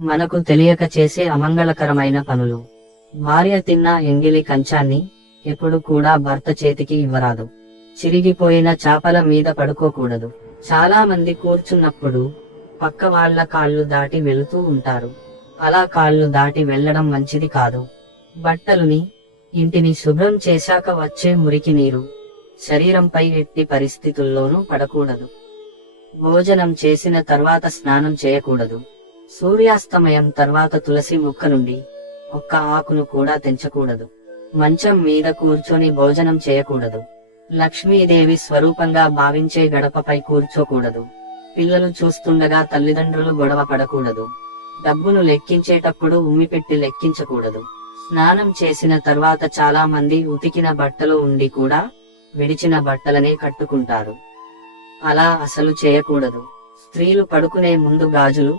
మనకు తెలియక చేసే అమంగళకరమైన పనులు. భార్య తిన్న ఎంగిలి కంచాన్ని ఎప్పుడు కూడా భర్త చేతికి ఇవ్వరాదు. చిరిగిపోయిన చాపల మీద పడుకోకూడదు. చాలా మంది కూర్చున్నప్పుడు పక్క వాళ్ళ కాళ్ళు దాటి వెళుతూ ఉంటారు. అలా కాళ్ళు దాటి వెళ్ళడం మంచిది కాదు. బట్టలుని ఇంటిని శుభ్రం చేశాక వచ్చే మురికి నీరు శరీరంపై ఎట్టి పరిస్థితుల్లోనూ పడకూడదు. భోజనం చేసిన తర్వాత స్నానం చేయకూడదు. సూర్యాస్తమయం తర్వాత తులసి ముక్క నుండి ఒక్క ఆకును కూడా తెంచకూడదు. మంచం మీద కూర్చొని భోజనం చేయకూడదు. లక్ష్మీదేవి స్వరూపంగా భావించే గడపపై కూర్చోకూడదు. పిల్లలు చూస్తుండగా తల్లిదండ్రులు గొడవ పడకూడదు. డబ్బును లెక్కించేటప్పుడు ఉమ్మిపెట్టి లెక్కించకూడదు. స్నానం చేసిన తర్వాత చాలా మంది ఉతికిన బట్టలు ఉండి కూడా విడిచిన బట్టలనే కట్టుకుంటారు. అలా అసలు చేయకూడదు. స్త్రీలు పడుకునే ముందు గాజులు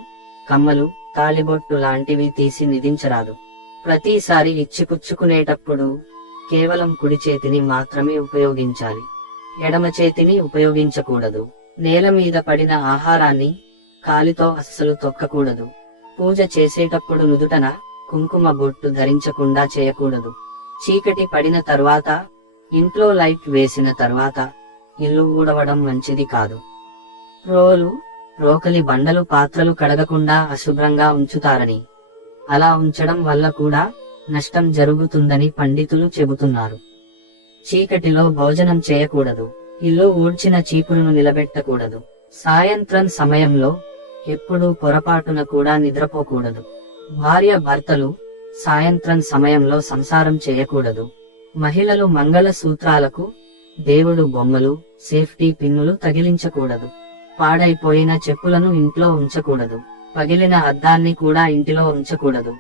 కమ్మలు తాలిబొట్టు లాంటివి తీసి నిధించరాదు. ప్రతిసారి ఇచ్చిపుచ్చుకునేటప్పుడు కేవలం కుడి చేతిని మాత్రమే ఉపయోగించాలి. ఎడమ చేతిని ఉపయోగించకూడదు. నేల మీద పడిన ఆహారాన్ని కాలితో అస్సలు తొక్కకూడదు. పూజ చేసేటప్పుడు నుదుటన కుంకుమ బొట్టు ధరించకుండా చేయకూడదు. చీకటి పడిన తర్వాత ఇంట్లో లైట్ వేసిన తర్వాత ఇల్లు ఊడవడం మంచిది కాదు. రోలు రోకలి బండలు పాత్రలు కడగకుండా అశుభ్రంగా ఉంచుతారని. అలా ఉంచడం వల్ల కూడా నష్టం జరుగుతుందని పండితులు చెబుతున్నారు. చీకటిలో భోజనం చేయకూడదు. ఇల్లు ఊడ్చిన చీపురును నిలబెట్టకూడదు. సాయంత్రం సమయంలో ఎప్పుడూ పొరపాటున కూడా నిద్రపోకూడదు. భార్య భర్తలు సాయంత్రం సమయంలో సంసారం చేయకూడదు. మహిళలు మంగళ సూత్రాలకు దేవుడు బొమ్మలు సేఫ్టీ పిన్నులు తగిలించకూడదు. పాడైపోయిన చెప్పులను ఇంట్లో ఉంచకూడదు. పగిలిన అద్దాన్ని కూడా ఇంటిలో ఉంచకూడదు.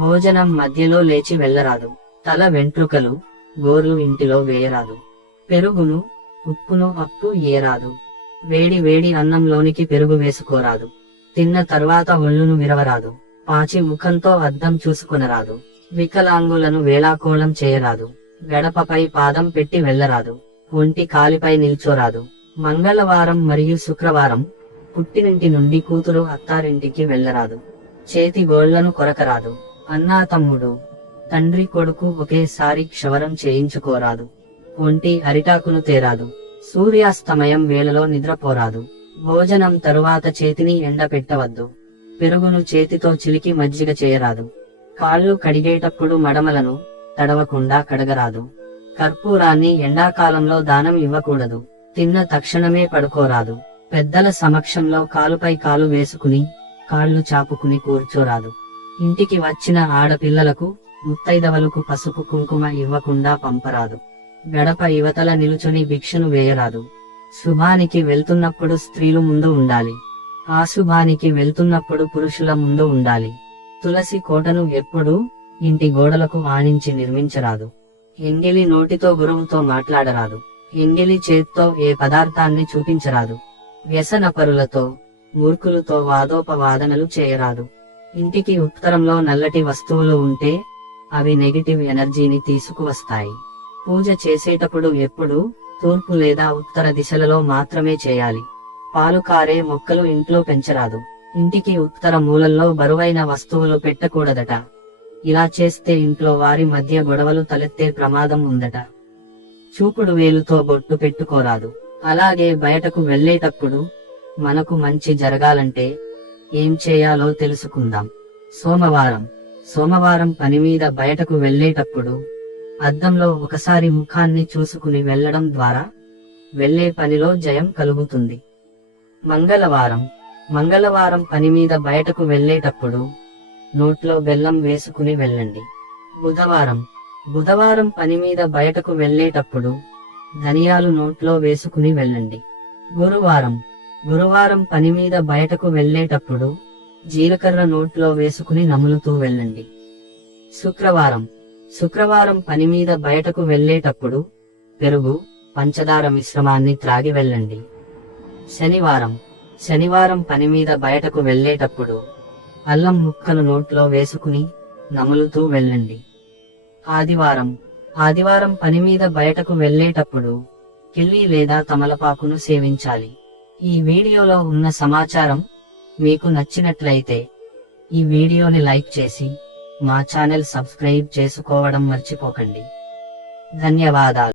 భోజనం మధ్యలో లేచి వెళ్ళరాదు. తల వెంట్రుకలు గోర్లు ఇంటిలో వేయరాదు. పెరుగును ఉప్పును అప్పు ఏరాదు. వేడి వేడి అన్నంలోనికి పెరుగు వేసుకోరాదు. తిన్న తర్వాత ఒళ్ళును విరవరాదు. పాచి ముఖంతో అద్దం చూసుకొనరాదు. వికలాంగులను వేళాకోళం చేయరాదు. గడపపై పాదం పెట్టి వెళ్ళరాదు. ఒంటి కాలిపై నిల్చోరాదు. మంగళవారం మరియు శుక్రవారం పుట్టినింటి నుండి కూతురు అత్తారింటికి వెళ్ళరాదు. చేతి గోళ్ళను కొరకరాదు. అన్నా తమ్ముడు తండ్రి కొడుకు ఒకేసారి క్షవరం చేయించుకోరాదు. ఒంటి అరిటాకును తేరాదు. సూర్యాస్తమయం వేళలో నిద్రపోరాదు. భోజనం తరువాత చేతిని ఎండపెట్టవద్దు. పెరుగును చేతితో చిలికి మజ్జిగ చేయరాదు. కాళ్ళు కడిగేటప్పుడు మడమలను తడవకుండా కడగరాదు. కర్పూరాన్ని ఎండాకాలంలో దానం ఇవ్వకూడదు. తిన్న తక్షణమే పడుకోరాదు. పెద్దల సమక్షంలో కాలుపై కాలు వేసుకుని కాళ్ళు చాపుకుని కూర్చోరాదు. ఇంటికి వచ్చిన ఆడపిల్లలకు ముత్తైదవలకు పసుపు కుంకుమ ఇవ్వకుండా పంపరాదు. గడప యువతల నిలుచుని భిక్షను వేయరాదు. శుభానికి వెళ్తున్నప్పుడు స్త్రీలు ముందు ఉండాలి. ఆశుభానికి వెళ్తున్నప్పుడు పురుషుల ముందు ఉండాలి. తులసి కోటను ఎప్పుడూ ఇంటి గోడలకు ఆనించి నిర్మించరాదు. ఎంగిలి నోటితో గురువుతో మాట్లాడరాదు. ఎంగిలి చేత్తో ఏ పదార్థాన్ని చూపించరాదు. వ్యసనపరులతో మూర్ఖులతో వాదోపవాదనలు చేయరాదు. ఇంటికి ఉత్తరంలో నల్లటి వస్తువులు ఉంటే అవి నెగిటివ్ ఎనర్జీని తీసుకువస్తాయి. పూజ చేసేటప్పుడు ఎప్పుడు తూర్పు లేదా ఉత్తర దిశలలో మాత్రమే చేయాలి. పాలు కారే మొక్కలు ఇంట్లో పెంచరాదు. ఇంటికి ఉత్తర మూలల్లో బరువైన వస్తువులు పెట్టకూడదట. ఇలా చేస్తే ఇంట్లో వారి మధ్య గొడవలు తలెత్తే ప్రమాదం ఉందట. చూపుడు వేలుతో బొట్టు పెట్టుకోరాదు. అలాగే బయటకు వెళ్ళేటప్పుడు మనకు మంచి జరగాలంటే ఏం చేయాలో తెలుసుకుందాం. సోమవారం. సోమవారం పని మీద బయటకు వెళ్ళేటప్పుడు అద్దంలో ఒకసారి ముఖాన్ని చూసుకుని వెళ్ళడం ద్వారా వెళ్ళే పనిలో జయం కలుగుతుంది. మంగళవారం. మంగళవారం పని మీద బయటకు వెళ్ళేటప్పుడు నోట్లో బెల్లం వేసుకుని వెళ్ళండి. బుధవారం. బుధవారం పని మీద బయటకు వెళ్ళేటప్పుడు ధనియాలు నోట్లో వేసుకుని వెళ్ళండి. గురువారం. గురువారం పని మీద బయటకు వెళ్ళేటప్పుడు జీలకర్ర నోట్లో వేసుకుని నములుతూ వెళ్ళండి. శుక్రవారం. శుక్రవారం పని మీద బయటకు వెళ్ళేటప్పుడు పెరుగు పంచదార మిశ్రమాన్ని త్రాగి వెళ్ళండి. శనివారం. శనివారం పని మీద బయటకు వెళ్ళేటప్పుడు అల్లం ముక్కలు నోట్లో వేసుకుని నములుతూ వెళ్ళండి. ఆదివారం. ఆదివారం పని మీద బయటకు వెళ్ళేటప్పుడు కిల్వి లేదా తమలపాకును సేవించాలి. ఈ వీడియోలో ఉన్న సమాచారం మీకు నచ్చినట్లయితే ఈ వీడియోని లైక్ చేసి మా ఛానల్ సబ్స్క్రైబ్ చేసుకోవడం మర్చిపోకండి. ధన్యవాదాలు.